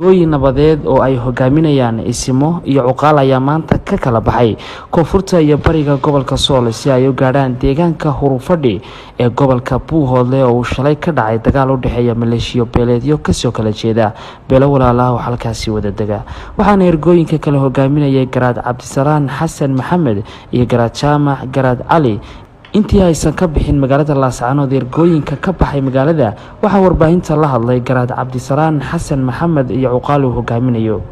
Ergoyin Nabaded oo ay hogaaminayaan isimo iyo cuqaal ayaa maanta ka kala baxay koonfurta iyo bariga gobolka Sool si ay u gaadhaan deegaanka Hurufadhi ee gobolka Buuhoodle oo shalay ka dhacay dagaal u dhexeeya maleeshiyo beeleedyo ka soo kala jeeda beelo walaalaha oo halkaasi wada dega. waxaana ergooyinka kala hogaaminayay Garaad Cabdisalaan Xasan Maxamed iyo Garaad Jaamac Garaad Cali. intii aysan ka bixin magaalada Laascaanood ergooyinka ka baxay magaalada waxa warbaahinta la hadlay Garaad Cabdisalaan Xasan Maxamed iyo cuqaal uu hogaaminayo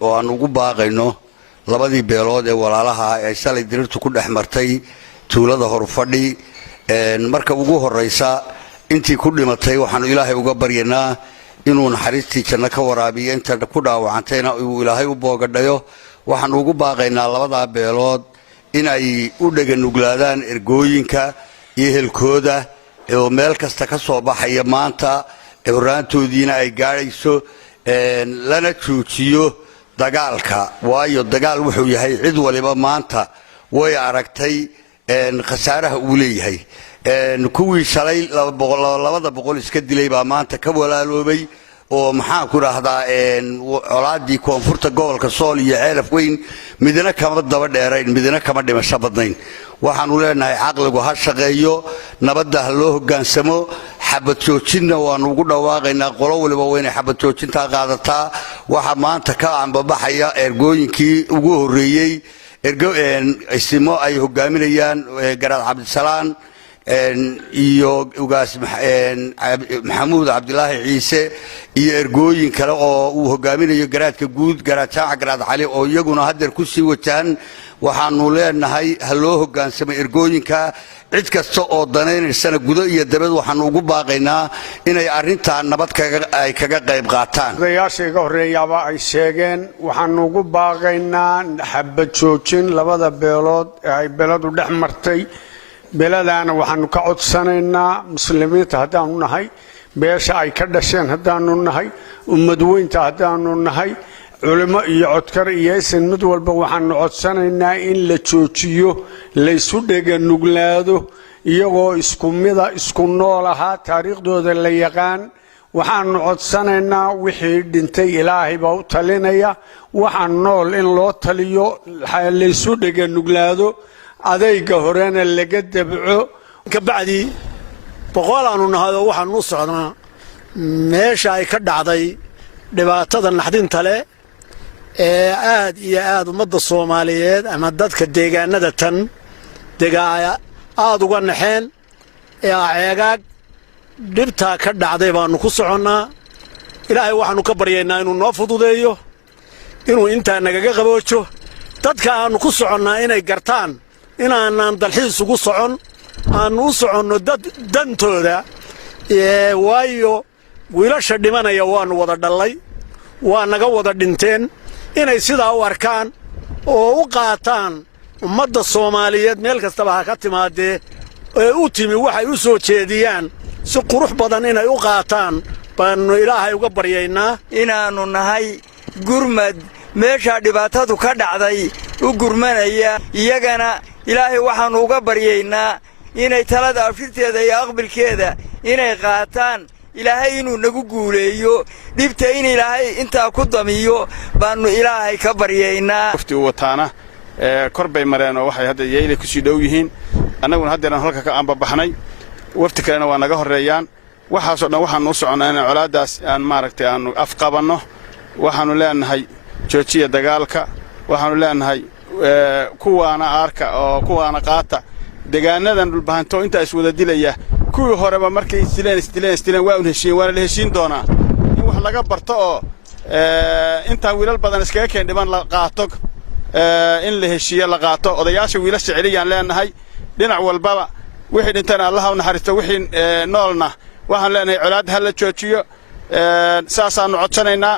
oo aan ugu baaqayno labadii beelood ee walaalaha ay shalay dirirtu ku dhaxmartay tuulada Hurufadhi. marka ugu horeysa intii ku dhimatay waxaan Ilaahay uga baryanaa inuu naxariistii janno ka waraabiyo inta ku dhaawacantayna uu Ilaahay u boogadhayo. waxaan ugu baaqaynaa labada beelood in ay u dhaganuglaadaan ergooyinka iyo helkooda oo meel kasta ka soo baxaya maanta horaantoodiina ay gaarayso lana joojiyo dagaalka. waayo dagaal wuxuu yahay cid waliba maanta way aragtay khasaaraha uu leeyahay. kuwii shalay 200 iska dilay baa maanta ka walaaloobay oo maxaan ku raahdaa colaadii koonfurta gobolka Sool iyo ceelaf weyn midna kama daba dheerayn midna kama dhimasho badnayn. waxaanu leenahay caqligu ha shaqeeyo, nabadda loo hogaansamo, xabad joojinna waanu ugu dhawaaqaynaa qolo waliba weynay xabad joojinta qaadataa. waxa maanta ka anbabaxaya ergooyinkii ugu horeeyay isimo ay hogaaminayaan Garaad Cabdisalaan iyo ugaas maxamuud Cabdilaahi Ciise iyo ergooyin kale oo uu hogaaminayo garaadka guud Garaad Jaamac Garaad Cali oo iyaguna hadda ku sii wajahan. waxaanu leenahay ha loo hogaansamo ergooyinka cid kasta oo danaynaysa gudo iyo dabad. waxaanu ugu baaqaynaa inay arinta nabad ay kaga qayb qaataan. odayaasha horeeyaba ay sheegeen waxaanu ugu baaqaynaa xabad joojin labada beelood ee ay beeladu dhex martay. beeladana waxaanu ka codsanaynaa muslimiinta haddaanu nahay, beesha ay ka dhasheen haddaanu nahay, ummad weynta haddaanu nahay, culimo iyo codkar iyo isin mid walba waxaanu codsanaynaa in la joojiyo, la isu dhaganuglaado iyagoo isku mida isku nool ahaa taariikhdooda la yaqaan. waxaanu codsanaynaa wixii dhintay Ilaahay baa u talinaya, waxaan nool in loo taliyo, la isu dhaganuglaado, adayga horena laga dabco. ka bacdi boqolaanu nahado waxaan u socnaa meesha ay ka dhacday dhibaatada naxdinta leh ee aad iyo aad ummadda Soomaaliyeed ama dadka deegaanada tan degaaya aad uga naxeen ee ceegaag dhibta ka dhacday baanu ku soconnaa. Ilaahay waxaanu ka baryaynaa inuu noo fududeeyo, inuu inta nagaga qaboojo. dadka aanu ku soconnaa inay gartaan inaanan dalxiis ugu socon, aanu u soconno dad dantooda. waayo wiilasha dhimanaya waanu wada dhalay, waa naga wada dhinteen. inay sidaa u arkaan oo u qaataan ummadda Soomaaliyeed meel kastaba ha ka timaadee ee u timi waxay u soo jeediyaan si qurux badan inay u qaataan baanu Ilaahay uga baryaynaa inaanu nahay gurmad meesha dhibaatadu ka dhacday u gurmanaya. iyagana Ilaahay waxaanu uga baryaynaa inay talada afirteeda iyo aqbalkeeda inay qaataan. Ilaahay inuu nagu guuleeyo dhibta in Ilaahay inta ku damiyo baanu Ilaahay ka baryaynaa. wafti wataana korbay mareen oo waxay hadda yeelay ku sii dhow yihiin. annaguna haddeeran halka ka anbabaxnay, wafti kalena waa naga horeeyaan. waxaas oo dhan waxaan u soconaa in colaadaas aan maaragtay aanu afqabanno. waxaanu leenahay joojiya dagaalka, waxaanu leenahay kuwaana arka oo kuwaana qaata deegaanadan dhulbahanto inta is wada dilaya. kuwii horeba markay istileen waa heshiin waana la heshiin doonaa in wax laga barto oo inta wiilal badan iskaga keen dhiban la qaato, in la heshiiyo la qaato. odayaasha wiilasha celiyaan leenahay dhinac walbaba wixii dhintana Allah ha naxariisto, wixii noolna waxaan leenahay colaad ha la joojiyo. saasaanu codsanaynaa.